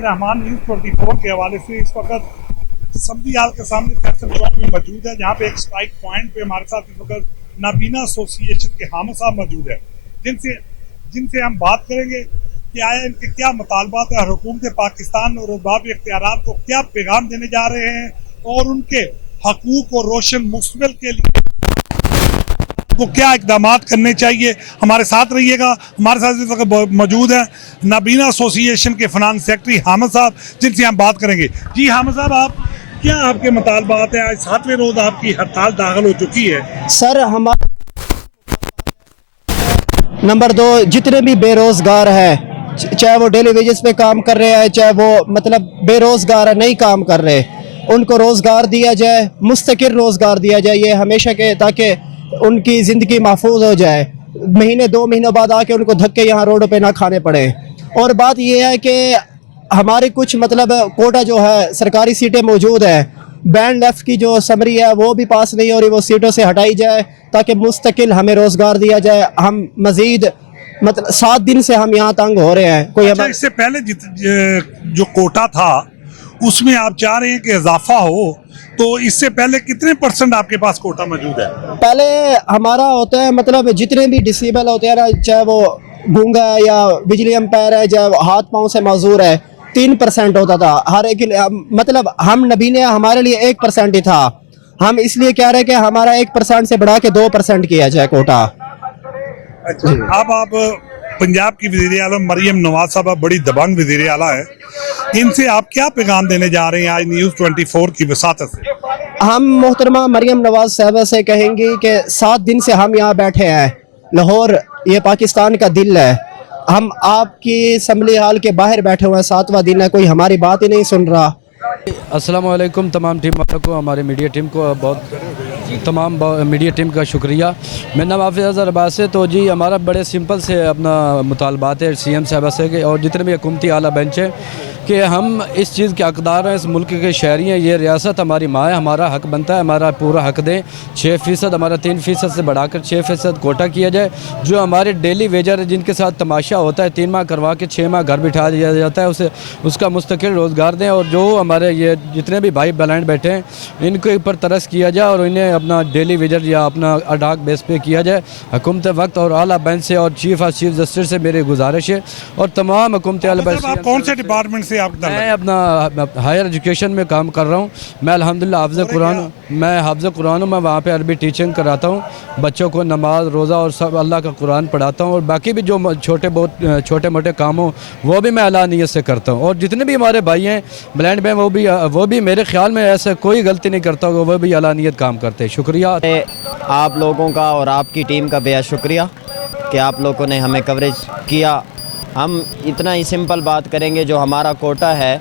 Rahman news 24 के हवाले से इस वक्त समदी हाल के सामने फैसल चौक में मौजूद है, जहाँ पे एक स्ट्राइक पॉइंट पे हमारे साथ इस वक्त नाबीना एसोसिएशन के हामिद साहब मौजूद है, जिनसे हम बात करेंगे कि आया इनके क्या मुतालबात है, हुकूमत पाकिस्तान और अरबाब इख्तियारात को क्या पैगाम देने जा रहे हैं और उनके हकूक और रोशन मुस्तकबिल के लिए को क्या इकदाम करने चाहिए। हमारे साथ रहिएगा। हमारे साथ इस वक्त मौजूद है नाबीना एसोसिएशन के फाइनेंस सेक्रेटरी हामिद साहब, जिनसे हम बात करेंगे। जी हामिद साहब, आप क्या आपके मुतालबात है? आज 7वें रोज आपकी हड़ताल दाखिल हो चुकी है। सर, हमारा नंबर 2, जितने भी बेरोजगार हैं, चाहे वो डेली वेजेस पे काम कर रहे हैं, चाहे वो मतलब बेरोजगार है, नहीं काम कर रहे, उनको रोजगार दिया जाए, मुस्तकिल रोजगार दिया जाए, ये हमेशा के, ताकि उनकी ज़िंदगी महफूज हो जाए। महीने 2 महीने बाद आके उनको धक्के यहाँ रोडों पे ना खाने पड़े। और बात ये है कि हमारे कुछ मतलब कोटा जो है, सरकारी सीटें मौजूद है, बैंड लेफ्ट की जो समरी है वो भी पास नहीं हो रही, वो सीटों से हटाई जाए ताकि मुस्तकिल हमें रोज़गार दिया जाए। हम मज़ीद मतलब 7 दिन से हम यहाँ तंग हो रहे हैं। कोई अच्छा, इससे पहले जो कोटा था उसमें आप चाह रहे हैं कि इजाफा हो, तो इससे पहले कितने % आपके पास कोटा मौजूद है? पहले हमारा होता है मतलब जितने भी डिसेबल होते हैं ना, चाहे वो गूंगा है या बिजली एम्पायर है, चाहे हाथ पाँव से माजूर है, 3% होता था हर एक। मतलब हम नबीने हमारे लिए 1% ही था। हम इसलिए कह रहे हैं कि हमारा 1% से बढ़ा के 2% किया जाए कोटा। अच्छा, अब आप पंजाब की वज़ीर आज़म मरियम नवाज साहब बड़ी दबंग वज़ीर आला है, इनसे आप क्या पैगाम देने जा रहे हैं आज न्यूज़ 24 की वसातत से? हम मोहतरमा मरियम नवाज साहबा से कहेंगे कि 7 दिन से हम यहाँ बैठे हैं। लाहौर ये पाकिस्तान का दिल है, हम आपकी असम्बली हाल के बाहर बैठे हुए हैं, 7वां दिन है, कोई हमारी बात ही नहीं सुन रहा। अस्सलाम वालेकुम तमाम टीम वालों को, हमारी मीडिया टीम को तमाम मीडिया टीम का शुक्रिया। मेरा नाम हाफिज़ अज़हर अब्बास है। तो जी हमारा बड़े सिंपल से अपना मुतालबात है CM साहबा से कि और जितने भी हुकूमती आला बेंच है कि हम इस चीज़ के हकदार हैं, इस मुल्क के शहरी हैं, ये रियासत हमारी माँ है, हमारा हक बनता है, हमारा पूरा हक दें। 6% हमारा 3% से बढ़ाकर 6% कोटा किया जाए। जो हमारे डेली वेजर जिनके साथ तमाशा होता है, 3 माह करवा के 6 माह घर बिठा दिया जाता है, उसे उसका मुस्तकिल रोज़गार दें। और जो हमारे ये जितने भी भाई ब्लाइंड बैठे हैं, इनके ऊपर तरस किया जाए और इन्हें अपना डेली वेजर या अपना अडाक बेस पे किया जाए। हुकूमत वक्त और आला बेंच से और चीफ जस्टिस से मेरी गुजारिश है और तमाम हुकूमत आला बेंच। आप कौन से डिपार्टमेंट से? मैं अपना हायर एजुकेशन में काम कर रहा हूँ। मैं अल्हम्दुलिल्लाह हाफ़िज़ कुरान हूँ। मैं वहाँ पे अरबी टीचिंग कराता हूँ, बच्चों को नमाज रोज़ा और सब अल्लाह का कुरान पढ़ाता हूँ। और बाकी भी जो छोटे मोटे काम हो वो भी मैं अल्लाह नियत से करता हूँ। और जितने भी हमारे भाई हैं ब्लाइंड में, वो भी मेरे ख्याल में ऐसा कोई गलती नहीं करता होगा, वो भी अल्लाह नियत काम करते हैं। शुक्रिया आप लोगों का और आपकी टीम का बेहद शुक्रिया कि आप लोगों ने हमें कवरेज किया। हम इतना ही सिंपल बात करेंगे, जो हमारा कोटा है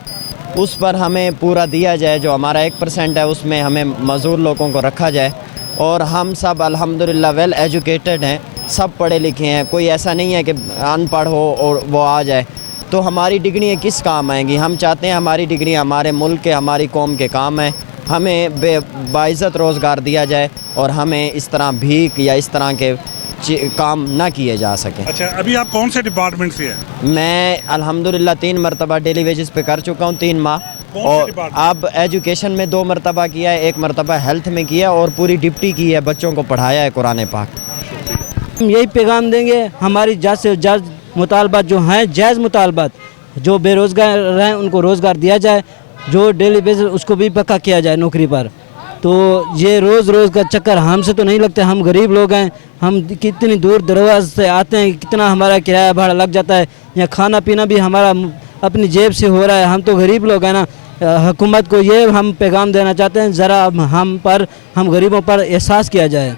उस पर हमें पूरा दिया जाए, जो हमारा 1% है उसमें हमें मज़दूर लोगों को रखा जाए। और हम सब अल्हम्दुलिल्लाह वेल एजुकेटेड हैं, सब पढ़े लिखे हैं, कोई ऐसा नहीं है कि अनपढ़ हो और वो आ जाए। तो हमारी डिग्रियाँ किस काम आएंगी? हम चाहते हैं हमारी डिग्री हमारे मुल्क के, हमारी कौम के काम है। हमें बाइज़्ज़त रोज़गार दिया जाए और हमें इस तरह भीख या इस तरह के काम ना किए जा सके। अच्छा, अभी आप कौन से डिपार्टमेंट से हैं? मैं अल्हम्दुलिल्लाह 3 मरतबा डेली वेजेस पे कर चुका हूँ, 3 माह। और अब एजुकेशन में 2 मरतबा किया है, 1 मरतबा हेल्थ में किया और पूरी डिप्टी की है, बच्चों को पढ़ाया है कुरान पाक। हम यही पैगाम देंगे, हमारी जज से जज मुतालबात जो हैं, जायज़ मुतालबात, जो बेरोज़गार हैं उनको रोज़गार दिया जाए, जो डेली बेसिस उसको भी पक्का किया जाए नौकरी पर। तो ये रोज़ का चक्कर हमसे तो नहीं लगता, हम गरीब लोग हैं, हम कितनी दूर दराज से आते हैं, कितना हमारा किराया भाड़ा लग जाता है, या खाना पीना भी हमारा अपनी जेब से हो रहा है। हम तो गरीब लोग हैं ना। हुकूमत को ये हम पैगाम देना चाहते हैं, ज़रा हम गरीबों पर एहसास किया जाए।